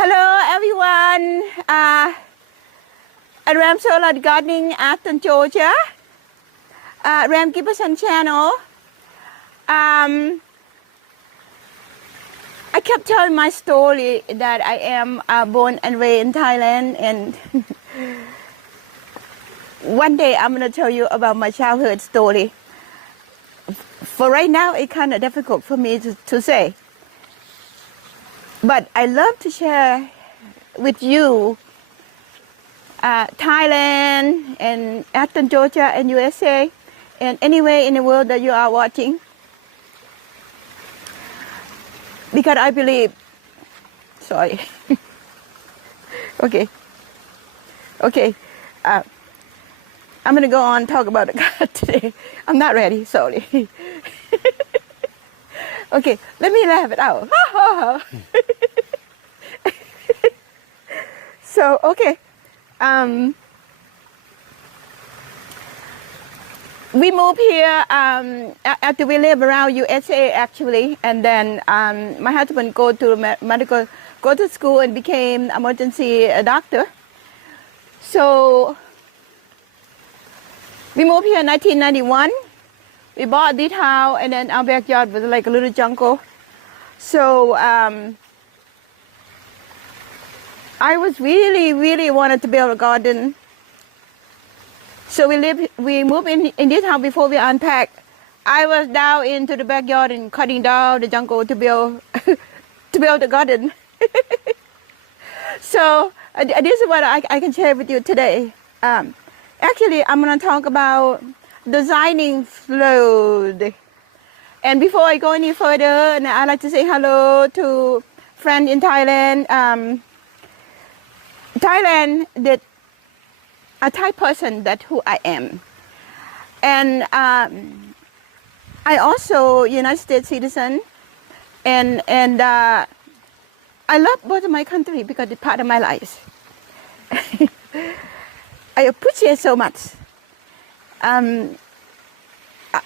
Hello everyone. Around Sorat Gardening, Athens, Georgia. Around Giberson Channel. I kept telling my story that I am born and raised in Thailand, and one day I'm going to tell you about my childhood story. For right now, it's kind of difficult for me to say. But I love to share with you Thailand and Athens, Georgia and USA and anywhere in the world that you are watching. Because I believe, sorry. Okay. I'm going to go on and talk about God today. I'm not ready, sorry. Okay, let me laugh it out. So, okay. We moved here after we live around USA actually, and then my husband go to school and became emergency doctor. So we moved here in 1991. We bought this house, and then our backyard was like a little jungle. So I was really wanted to build a garden. So we moved in this house before we unpacked. I was down into the backyard and cutting down the jungle to build the garden. So this is what I can share with you today. Actually, I'm going to talk about designing flow. And before I go any further, I'd like to say hello to friends in Thailand. Thailand, that a Thai person, that's who I am. And I also United States citizen. And I love both of my country because it's part of my life. I appreciate so much.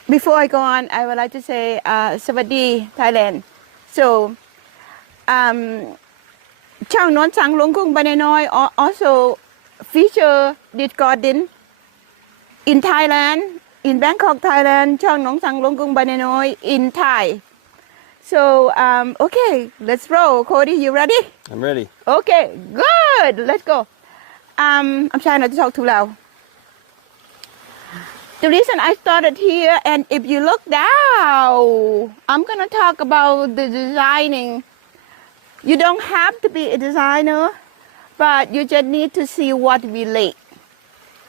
Before I go on, I would like to say Savadi, Thailand. So, Chang Non Sang Long Kung Bananoy also feature this garden in Thailand, in Bangkok, Thailand, Chang Non Sang Long Kung Bananoy in Thai. So, okay, let's roll. Cody, you ready? I'm ready. Okay, good. Let's go. I'm trying not to talk too loud. The reason I started here, and if you look down, I'm going to talk about the designing. You don't have to be a designer, but you just need to see what we lay.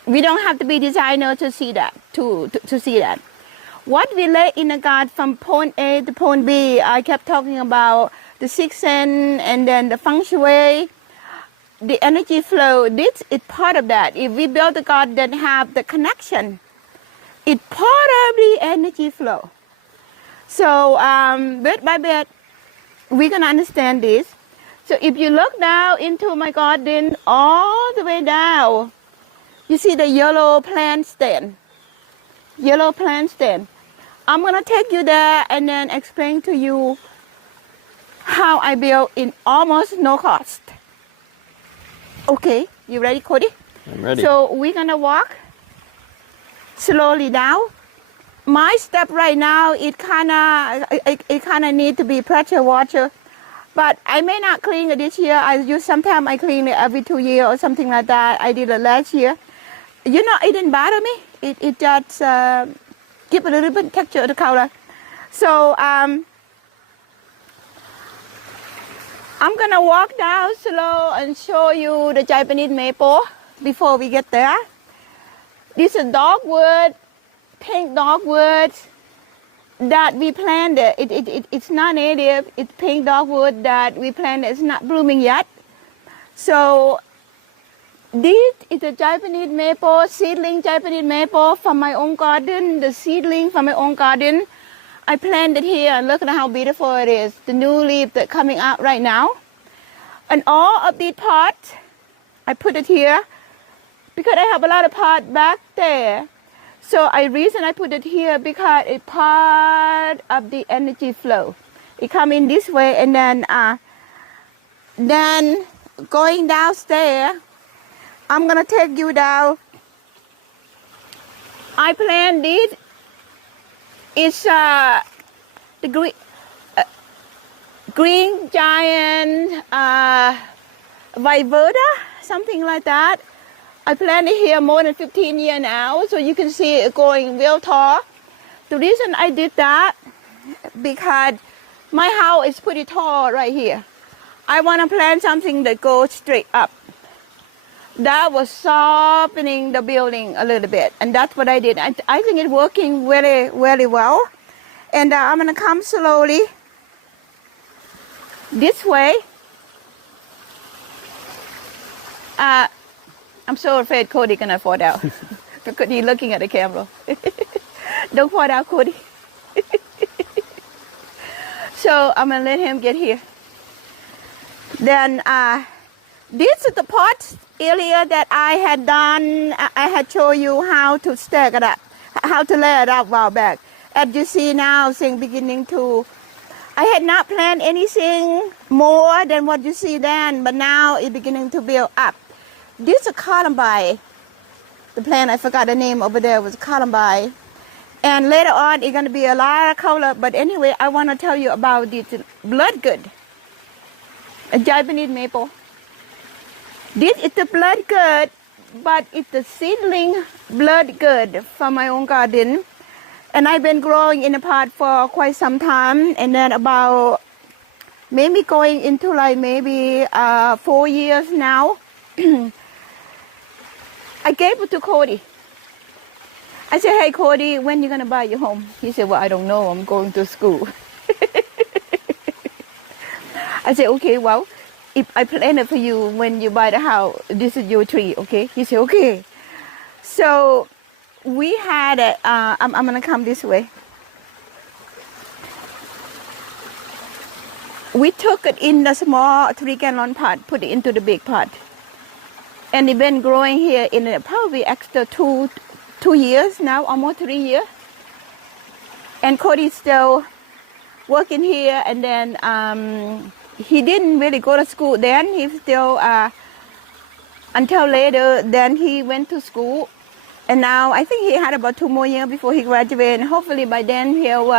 We don't have to be designer to see that, to see that. What we lay in the garden from point A to point B, I kept talking about the sixth sense and then the feng shui, the energy flow. This is part of that. If we build a garden that have the connection, it's part of the energy flow. So bit by bit, we're going to understand this. So if you look down into my garden, all the way down, you see the yellow plant stand. Yellow plant stand. I'm going to take you there and then explain to you how I build in almost no cost. Okay, you ready, Cody? I'm ready. So we're going to walk slowly down. My step right now, it kind of need to be pressure washer, but I may not clean it this year. Sometimes I clean it every 2 years or something like that. I did it last year. You know, it didn't bother me. It just give a little bit texture to the color. So I'm gonna walk down slow and show you the Japanese maple before we get there. This is dogwood, pink dogwood that we planted. It's not native. It's pink dogwood that we planted. It's not blooming yet. So this is a Japanese maple, seedling Japanese maple from my own garden. The seedling from my own garden. I planted here, and look at how beautiful it is. The new leaf that's coming out right now. And all of these pots, I put it here because I have a lot of pots back there. So the reason I put it here because it's part of the energy flow. It come in this way, and then Then going downstairs, I'm gonna take you down. I planned it. It's the green giant viverta, something like that. I planted it here more than 15 years now, so you can see it going real tall. The reason I did that, because my house is pretty tall right here. I want to plant something that goes straight up. That was softening the building a little bit, and that's what I did. I think it's working really, really well. And I'm going to come slowly this way. I'm so afraid Cody's going to fall down because he's looking at the camera. Don't fall down, Cody. So I'm going to let him get here. Then this is the pot area that I had done. I had shown you how to stack it up, how to lay it up a while back. As you see now, things beginning to, I had not planned anything more than what you see then, but now it's beginning to build up. This is a columbine. The plant, I forgot the name over there, was columbine. And later on, it's going to be a lot of color. But anyway, I want to tell you about this bloodgood, a Japanese maple. This is the bloodgood, but it's the seedling bloodgood from my own garden. And I've been growing in a pot for quite some time. And then about maybe going into like maybe 4 years now. I gave it to Cody. I said, hey, Cody, when are you going to buy your home? He said, well, I don't know. I'm going to school. I said, okay, well, if I plan it for you when you buy the house, this is your tree, okay? He said, okay. So we had it. I'm going to come this way. We took it in the small 3-gallon pot, put it into the big pot. And it's been growing here in probably extra two years now, almost 3 years. And Cody's still working here. And then he didn't really go to school then. He still, until later, then he went to school. And now I think he had about 2 more years before he graduated. And hopefully by then he'll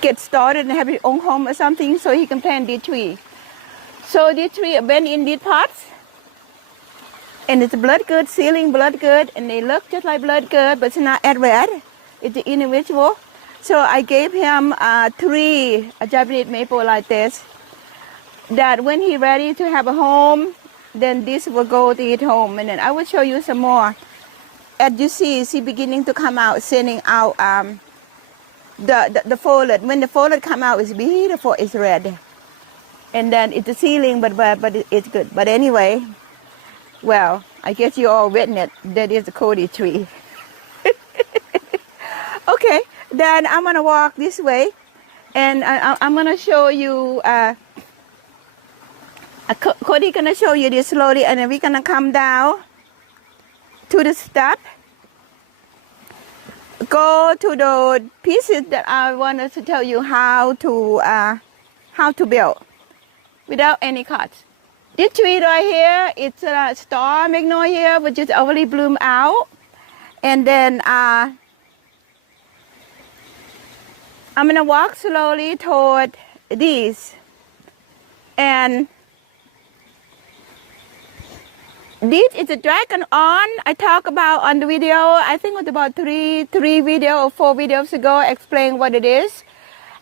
get started and have his own home or something so he can plant the tree. So this tree have been in these pots, and it's bloodgood, sealing bloodgood, and they look just like bloodgood, but it's not as red. It's the individual. So I gave him 3 Japanese maple like this, that when he's ready to have a home, then this will go to his home. And then I will show you some more. As you see, it's beginning to come out, sending out the foliage. When the foliage come out, it's beautiful, it's red. And then it's a ceiling, but it's good. But anyway, well, I guess you all witnessed that is a Cody tree. Okay, then I'm going to walk this way. And I'm going to show you, Cody's going to show you this slowly. And then we're going to come down to the step. Go to the pieces that I wanted to tell you how to build without any cuts. This tree right here, it's a star magnolia, which is already bloomed out. And then I'm going to walk slowly toward these. And this is a dragon on. I talked about on the video, I think it was about 3 videos or 4 videos ago, explain what it is.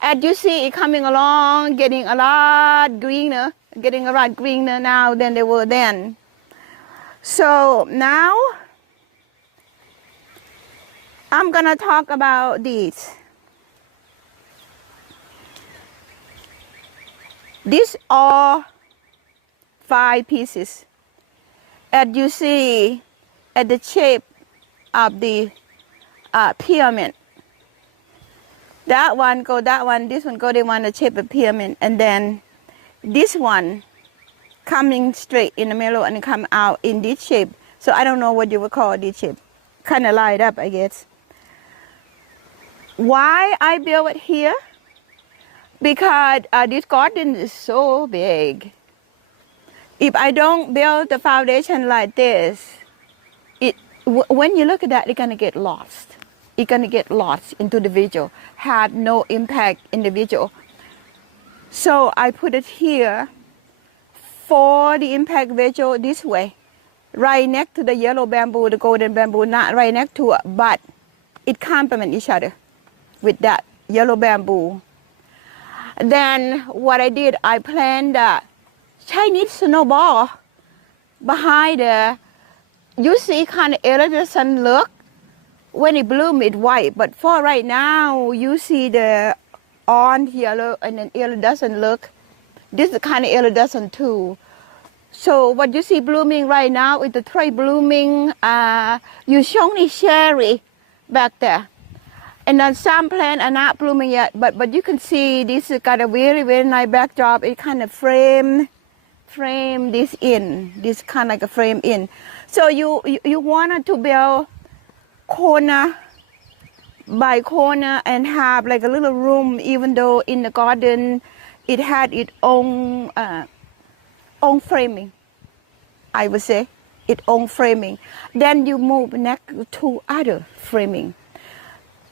As you see it coming along, getting a lot greener now than they were then. So now I'm gonna talk about these. These are 5 pieces. As you see at the shape of the pyramid. That one go that one, this one go the one, the shape of pyramid. And then this one coming straight in the middle and come out in this shape. So I don't know what you would call this shape. Kind of light up, I guess. Why I built it here? because this garden is so big. If I don't build the foundation like this, when you look at that, it's gonna get lost. It's gonna get lost into the visual, have no impact in the visual. So I put it here for the impact visual this way, right next to the yellow bamboo, the golden bamboo, not right next to it, but it complements each other with that yellow bamboo. Then what I did, I planted the Chinese snowball behind the, you see kind of iridescent look. When it bloom, it's white, but for right now, you see the orange yellow and then iridescent look. This is kind of iridescent too. So what you see blooming right now is the tray blooming. You show me cherry back there. And then some plants are not blooming yet, but you can see this has got a very, very nice backdrop. It kind of frame this in, this kind of like a frame in. So you wanted to build corner by corner and have like a little room, even though in the garden it had its own framing, I would say, its own framing. Then you move next to other framing.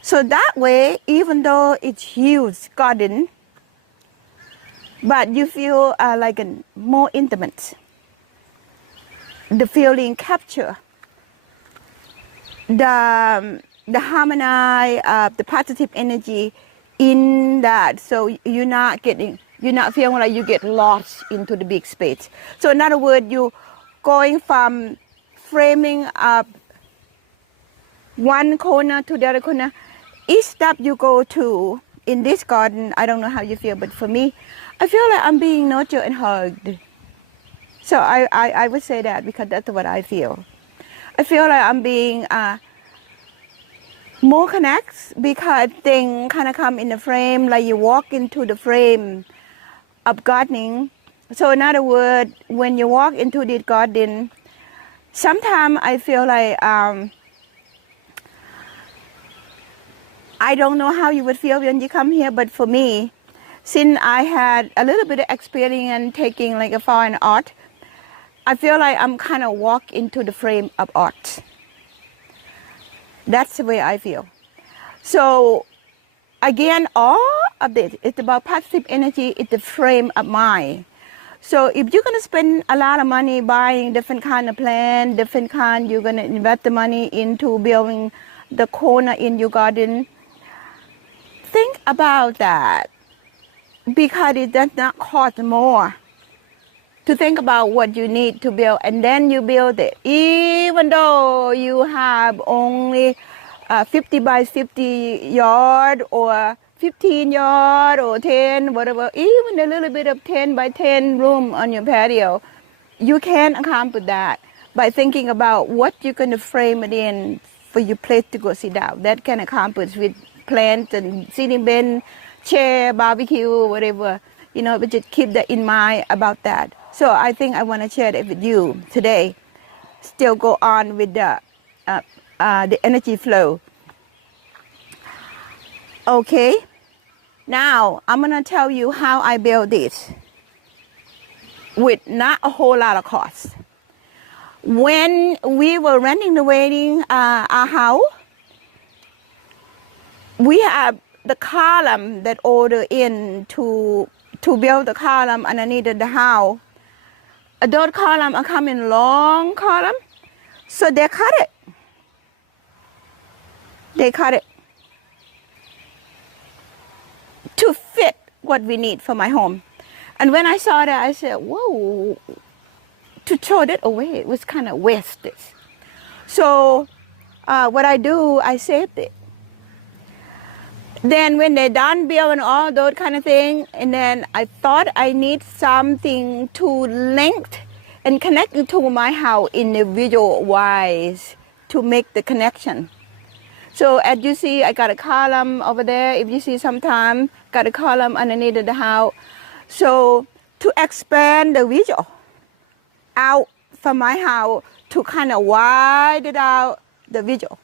So that way, even though it's huge garden, but you feel like a more intimate. The feeling capture, the harmonize, the positive energy in that. So you're not feeling like you get lost into the big space. So in other words, you going from framing up one corner to the other corner. Each step you go to in this garden, I don't know how you feel, but for me, I feel like I'm being nurtured and hugged. So I would say that because that's what I feel. I feel like I'm being more connected because things kind of come in the frame, like you walk into the frame of gardening. So in other words, when you walk into this garden, sometimes I feel like I don't know how you would feel when you come here, but for me, since I had a little bit of experience taking like a fine art, I feel like I'm kind of walk into the frame of art. That's the way I feel. So again, all of this, it's about positive energy, it's the frame of mind. So if you're going to spend a lot of money buying different kind of plant, different kind, you're going to invest the money into building the corner in your garden, think about that, because it does not cost more to think about what you need to build, and then you build it. Even though you have only 50 by 50 yard or 15 yard or 10, whatever, even a little bit of 10 by 10 room on your patio, you can accomplish that by thinking about what you're going to frame it in for your place to go sit down. That can accomplish with plants and sitting bench, chair, barbecue, whatever, but just keep that in mind about that. So I think I want to share that with you today. Still go on with the energy flow. Okay, now I'm gonna tell you how I built this with not a whole lot of cost. When we were renting the wedding our house, we have the column that order in to build the column underneath the house. Those columns are coming long column, so they cut it. They cut it to fit what we need for my home. And when I saw that, I said, whoa, to throw that away, it was kind of wasted. So what I do, I saved it. Then when they're done building all those kind of things, and then I thought I need something to link and connect it to my house individual wise to make the connection. So as you see, I got a column over there. If you see sometime, got a column underneath the house. So to expand the visual out from my house to kind of widen out the visual.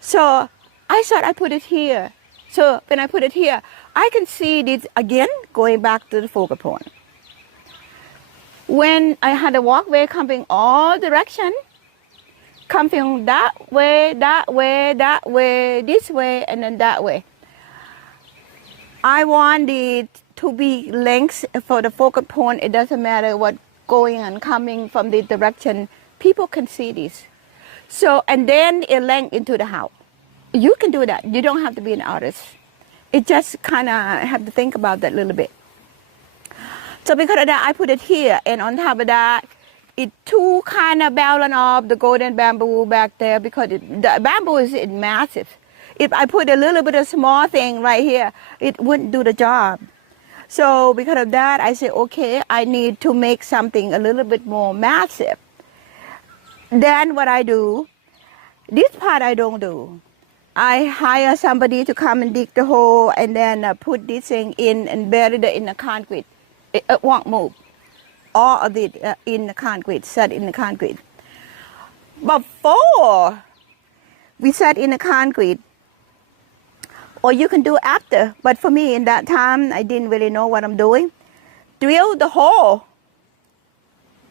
So I thought I put it here So when I put it here, I can see this again going back to the focal point. When I had a walkway coming all direction, coming that way, that way, that way, this way, and then that way. I want it to be length for the focal point. It doesn't matter what going and coming from the direction. People can see this. So, and then it length into the house. You can do that. You don't have to be an artist. It just kind of have to think about that a little bit. So because of that, I put it here. And on top of that, it too kind of balance off the golden bamboo back there because the bamboo is massive. If I put a little bit of small thing right here, it wouldn't do the job. So because of that, I said, okay, I need to make something a little bit more massive. Then what I do, this part I don't do. I hire somebody to come and dig the hole and then put this thing in and bury it in the concrete. It won't move. All of it in the concrete, set in the concrete. Before we set in the concrete, or you can do after, but for me in that time, I didn't really know what I'm doing. Drill the hole.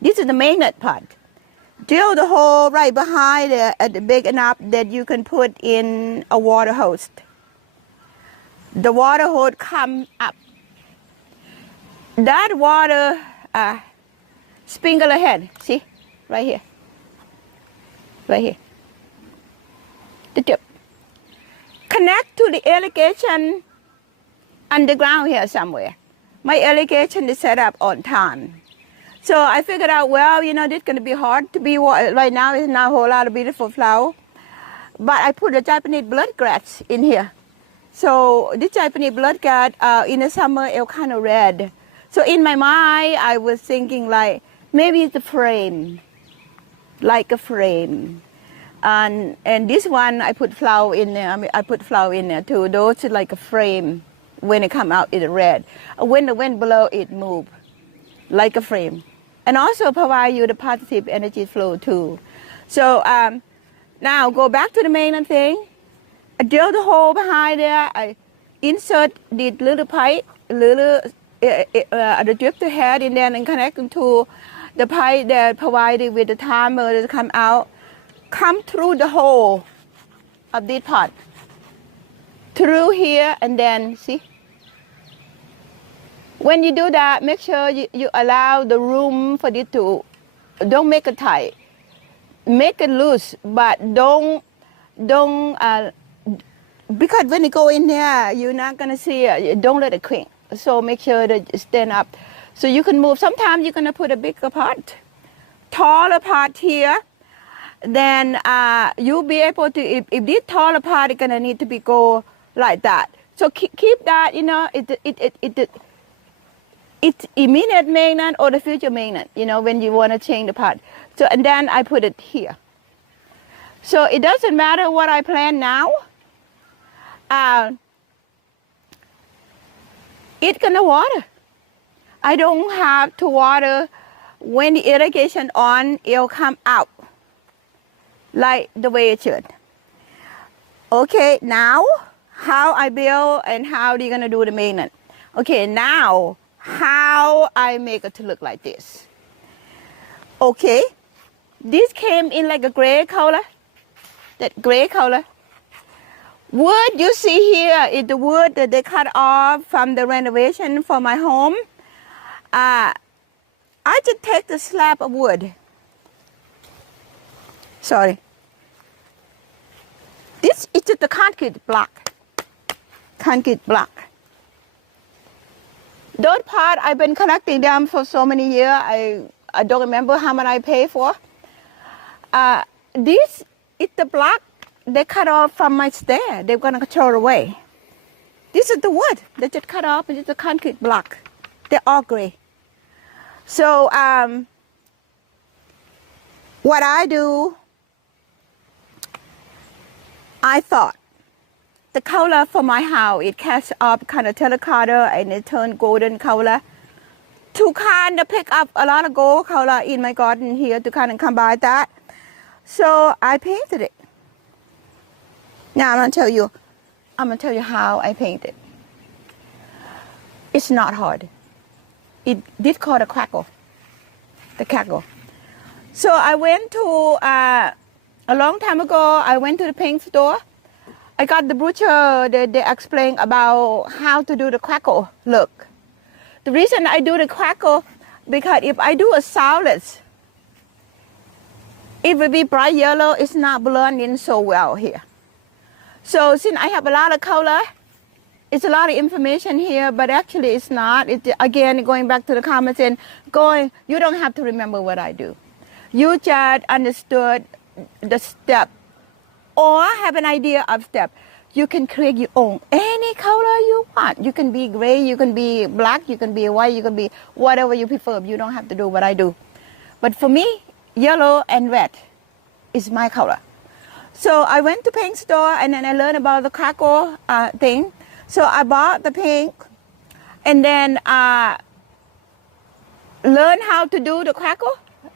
This is the magnet part. Drill the hole right behind it, big enough that you can put in a water hose. The water hose comes up. That water sprinkler head, see, right here, right here, the tip. Connect to the irrigation underground here somewhere. My irrigation is set up on time. So I figured out, well, you know, this is going to be hard to be right now. It's not a whole lot of beautiful flower. But I put a Japanese blood grass in here. So this Japanese blood grass in the summer, it's kind of red. So in my mind, I was thinking like, maybe it's a frame, like a frame. And this one, I put flower in there. I mean, I put flower in there too. Those are like a frame. When it come out, it's red. When the wind blow, it move like a frame. And also provide you the positive energy flow too. So now go back to the main thing. I drill the hole behind there. I insert the little pipe, the drifter head in there and connect them to the pipe that provided with the timer to come out. Come through the hole of this part. Through here and then, see? When you do that, make sure you allow the room for it to, don't make it tight. Make it loose, but don't, because when you go in there, you're not gonna see it. Don't let it crank. So make sure that it stand up. So you can move. Sometimes you're gonna put a bigger part, taller part here. Then you'll be able to, if this taller part is gonna need to be go like that. So keep that, you know, it's immediate magnet or the future magnet, you know, when you want to change the part. So, and then I put it here. So it doesn't matter what I plan now. It's gonna water. I don't have to water when the irrigation on, it'll come out like the way it should. Okay, now how I build and how they're gonna do the magnet. Okay, now how I make it to look like this. Okay, this came in like a gray color, that gray color. Wood you see here is the wood that they cut off from the renovation for my home. I just take the slab of wood. Sorry. This is just the concrete block. Concrete block. Those part I've been collecting them for so many years. I don't remember how much I pay for. This is the block they cut off from my stair. They're gonna throw it away. This is the wood they just cut off. It's a concrete block. They're all gray. So what I do, I thought the color for my house, it casts up kind of terracotta and it turned golden color to kind of pick up a lot of gold color in my garden here to kind of combine that. So I painted it. Now I'm gonna tell you, I'm going to tell you how I paint it. It's not hard. It did call the crackle. The cackle. So I went to, a long time ago, I went to the paint store. I got the brochure that they explain about how to do the crackle look. The reason I do the crackle, because if I do a solid, it will be bright yellow. It's not blending so well here. So since I have a lot of color, it's a lot of information here, but actually it's not. It, again, going back to the comments and you don't have to remember what I do. You just understood the step or have an idea of step. You can create your own, any color you want. You can be gray, you can be black, you can be white, you can be whatever you prefer. You don't have to do what I do. But for me, yellow and red is my color. So I went to paint store and then I learned about the crackle thing. So I bought the paint and then learned how to do the crackle.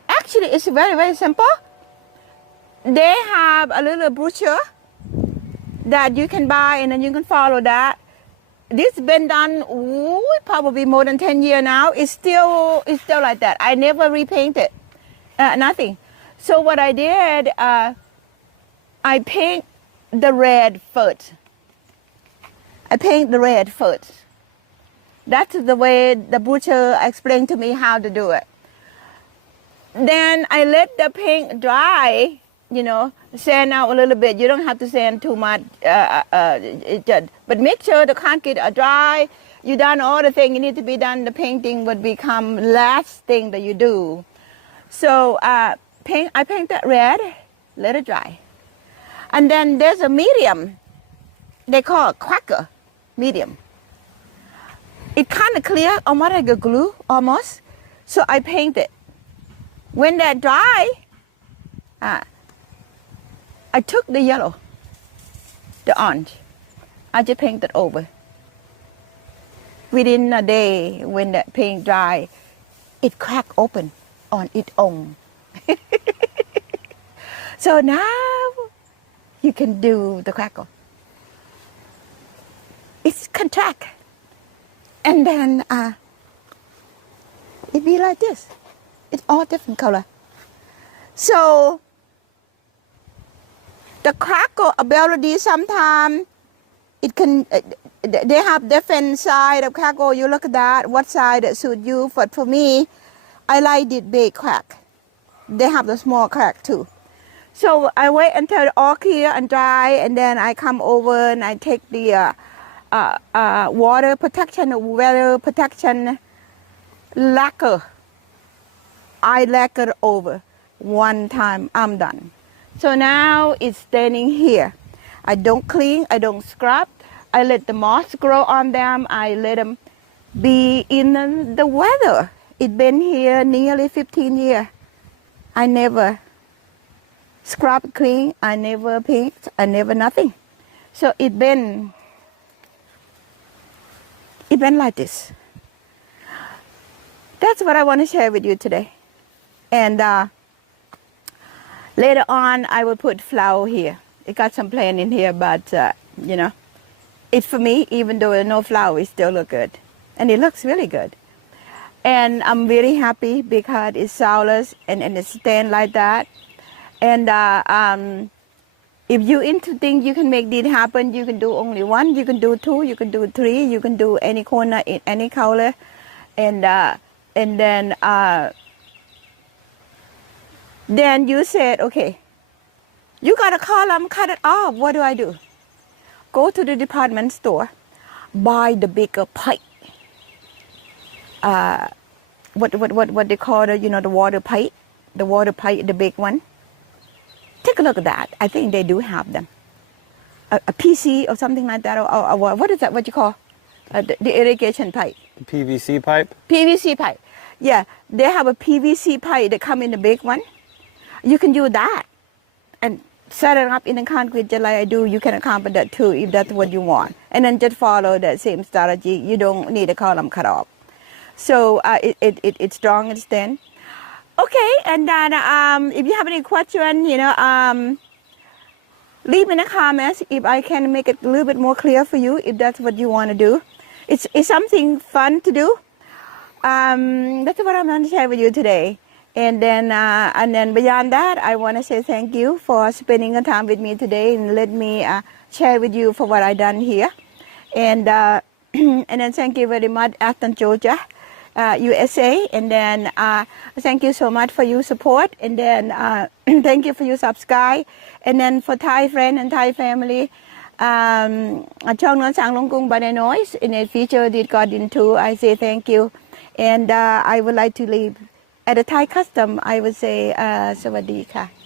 Actually, it's very, very simple. They have a little brochure that you can buy and then you can follow that. This has been done probably more than 10 years now. It's still like that. I never repainted, nothing. So what I did, I paint the red first. I paint the red first. That's the way the butcher explained to me how to do it. Then I let the paint dry, sand out a little bit. You don't have to sand too much, but make sure the concrete are dry. You done all the things you need to be done. The painting would become last thing that you do. So I paint that red, let it dry. And then there's a medium, they call it cracker medium. It kind of clear, almost like a glue, almost. So I paint it. When that dry, I took the yellow, the orange, I just painted over. Within a day, when that paint dry, it cracked open on its own. So now you can do the crackle. It's contract. And then it be like this. It's all different color. So the crackle ability, sometimes it can, they have different side of crackle. You look at that, what side that suit you. But for me, I like the big crack. They have the small crack too. So I wait until it all clear and dry, and then I come over and I take the water protection, weather protection lacquer. I lacquer over. One time, I'm done. So now it's standing here. I don't clean, I don't scrub. I let the moss grow on them. I let them be in the weather. It's been here nearly 15 years. I never scrub, clean, I never paint, I never nothing. So it's been like this. That's what I want to share with you today. And later on, I will put flower here. It got some plant in here, but it's for me, even though there's no flower, it still look good. And it looks really good. And I'm very happy because it's solid and it stand like that. And if you into things, you can make it happen. You can do only one, you can do two, you can do three, you can do any corner in any color. And then you said, okay, you got a column, cut it off. What do I do? Go to the department store, buy the bigger pipe. What they call it, the water pipe, the big one. Take a look at that. I think they do have them. A PC or something like that, or what is that? What you call the irrigation pipe? The PVC pipe. PVC pipe. Yeah, they have a PVC pipe that come in the big one. You can use that and set it up in the concrete just like I do. You can accomplish that too if that's what you want. And then just follow that same strategy. You don't need a column cut off. So it's strong and thin. Okay, and then if you have any question, leave in the comments if I can make it a little bit more clear for you, if that's what you want to do. It's something fun to do. That's what I'm going to share with you today. And then beyond that, I want to say thank you for spending the time with me today and let me share with you for what I done here. And and then thank you very much, Athens, Georgia, USA. And then thank you so much for your support. And then thank you for your subscribe. And then for Thai friend and Thai family, Chong Non Sang Long Kung Banai Noise in a feature that got into, I say thank you. And I would like to leave at a Thai custom, I would say สวัสดีค่ะ